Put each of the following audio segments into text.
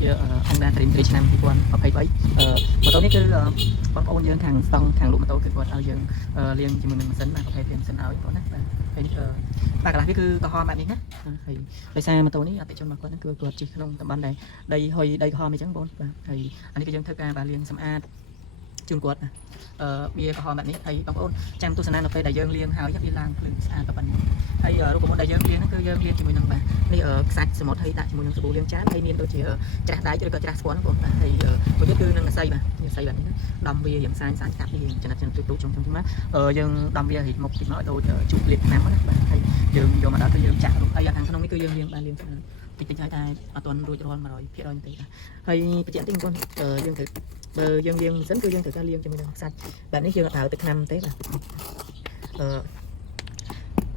ជាហុងដាត្រីមត្រីឆ្នាំ2023ម៉ូតូនេះគឺបងប្អូនយើងខាងស្តង់ខាងលក់ម៉ូតូគឺគាត់ឲ្យយើងលាងជាមួយនឹងម៉ាស៊ីនណាប្រភេទលាងម៉ាស៊ីនឲ្យគាត់ណាបាទហើយនេះបាទកន្លះនេះគឺក្រហមបែបនេះណាហើយដោយសារម៉ូតូនេះអតិថិជនរបស់គាត់ហ្នឹងគឺគាត់ជិះក្នុងតំបន់ដែលដីហុយដីក្រហមអញ្ចឹងបងបាទហើយអានេះគឺយើងធ្វើការបាទលាងសម្អាតជូនគាត់វាក្រហមបែបនេះហើយបងប្អូនចាំទស្សនានៅពេលដែលយើងលាងហើយវាឡើងភ្លឺស្អាតប៉ុណ្ណឹងហើយរូបមន្តដែលយើងលាងហ្នឹងគឺយើងលាងជាមួយនឹងបាទនេះខ្សាច់សមុទ្រហើយដាក់ជាមួយនឹងសាប៊ូលាងចានហើយមានដូចជាច្រាស់ដៃឬក៏ច្រាស់ស្ពាន់បងបាទហើយមួយទៀតគឺនឹងស័យបាទស័យបែបនេះដំវាយ៉ាងសាញកាប់វាចំណិតទូចៗជុំមកយើងដំវារីកមុខពីមកដូចជូបលាបឆ្នាំណាបាទហើយយើងយកមកដល់គឺយើងចាក់រូបហើយខាងក្នុងនេះគឺយើងលាងបានលាងស្អាតតិចហើយតែអត់ទាន់រួចរាល់ 100% ទេហើយបញ្ជាក់តិចបងយើងត្រូវបើយើងលាងសិនគឺយើងត្រូវការលាងជាមួយនឹងខ្សាច់បែបនេះយើងអត់ប្រើទឹកថ្នាំទេបាទ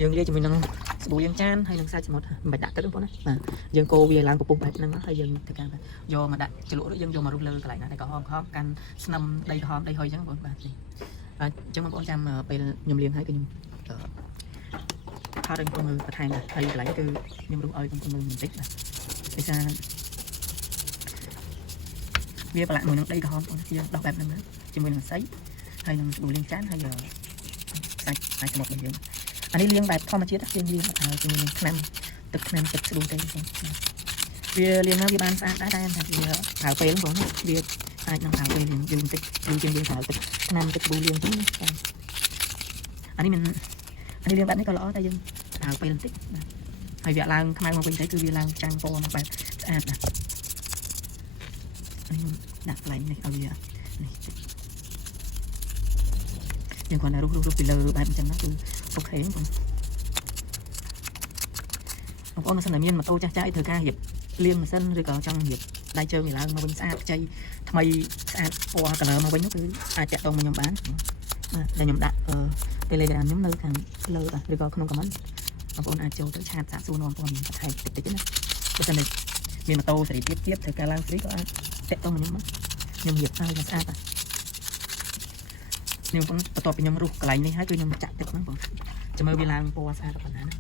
យើងលាងជាមួយនឹងសាប៊ូលាងចានហើយនឹងខ្សាច់សមុទ្រមិនបាច់ដាក់ទឹកទេបងណាបាទយើងកូរវាឡើងពពុះបែបហ្នឹងហើយយើងធ្វើការយកមកដាក់ជ្រលក់រួចយើងយកមករុះលើកន្លែងណាដែលក្រហមកាន់ស្នឹមដីក្រហមដីហុយអញ្ចឹងបងបាទអញ្ចឹងបងប្អូនចាំពេលខ្ញុំលាងហើយគឺខ្ញុំថតឲ្យបងប្អូនមើលបន្ថែមហើយកន្លែងគឺខ្ញុំរុះឲ្យបងប្អូនមើលបន្តិចបាទដោយសារវាប្រឡាក់មួយនឹងដីក្រហមបងយើងដោះបែបហ្នឹងជាមួយនឹងស័យហើយនឹងសាប៊ូលាងចានហើយសាច់សមុទ្ររបស់យើងអានេះលាងបែបធម្មជាតិយើងលាងហើយជាមួយនឹងថ្នាំទឹកស្ប៊ូទេវាលាងមកវាបានស្អាតដែរតែថាវាប្រើពេលបងវាអាចនឹងប្រើពេលយូរបន្តិចយូរជាងយើងប្រើទឹកថ្នាំទឹកសាប៊ូលាងទេអានេះលាងបែបនេះក៏ល្អតែយើងប្រើពេលបន្តិចហើយវាឡើងខ្មៅមកវិញទៅគឺវាឡើងចាំងពណ៌មកបែបស្អាតណាស់នេះដាក់កន្លែងនេះឲ្យវានេះយើងគាត់តែរុះពីលើបែបអញ្ចឹងណាគឺអូខេបងប្អូននៅសិនតែមានម៉ូតូចាស់ៗត្រូវការរៀបលាងម៉ាស៊ីនឬក៏ចង់រៀបដៃជើងវាឡើងមកវិញស្អាតខ្ចីថ្មីស្អាតពណ៌ color មកវិញនោះគឺអាចតាក់ទងមកខ្ញុំបានបាទតែខ្ញុំដាក់Telegram ខ្ញុំនៅខាងលើឬក៏ក្នុង comment បងប្អូនអាចចូលទៅឆាតសាកសួរនាំព័ត៌មានបន្ថែមតិចៗណាបើសិនតែមានម៉ូតូសេរីទៀតត្រូវការឡើងស្រីក៏អាចតាក់ទងមកខ្ញុំរៀបឲ្យស្អាតខ្ញុំបន្ទាប់ពីខ្ញុំរុះកន្លែងនេះហើយគឺខ្ញុំចាក់ទឹកហ្នឹងបងចាំមើលវាឡើងពណ៌ស្អាតប៉ុណ្ណាណា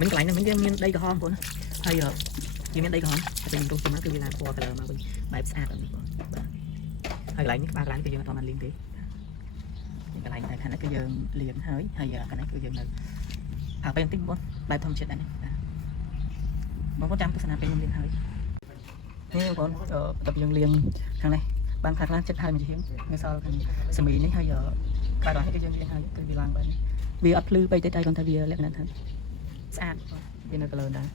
មិនកន្លែងហ្នឹងវាមានដីក្រហមបងហើយវាមានដីក្រហមតែខ្ញុំរុះទៅមកគឺវាឡើងពណ៌ color មកវិញបែបស្អាតហ្នឹងបងបាទហើយកន្លែងនេះក្បាលកន្លែងគឺយើងអត់បានលាងទេកន្លែងតែខាងនេះគឺយើងលាងហើយកន្លែងគឺយើងនៅប្រើពេលបន្តិចបងបែបធម្មជាតិដែរបងប្អូនចាំទស្សនាពេលខ្ញុំលាងហើយនេះបងប្អូនតើយើងលាងខាងនេះបានខ្លះចិត្តហើយមួយជាងនៅសល់ខាងសមីនេះហើយខ្សែដងនេះគឺយើងលាងហើយគឺវាឡើងបែបនេះវាអត់ភ្លឺពេកទេតែគាត់ថាវាលក្ខណៈថាស្អាតវានៅ color ដែរ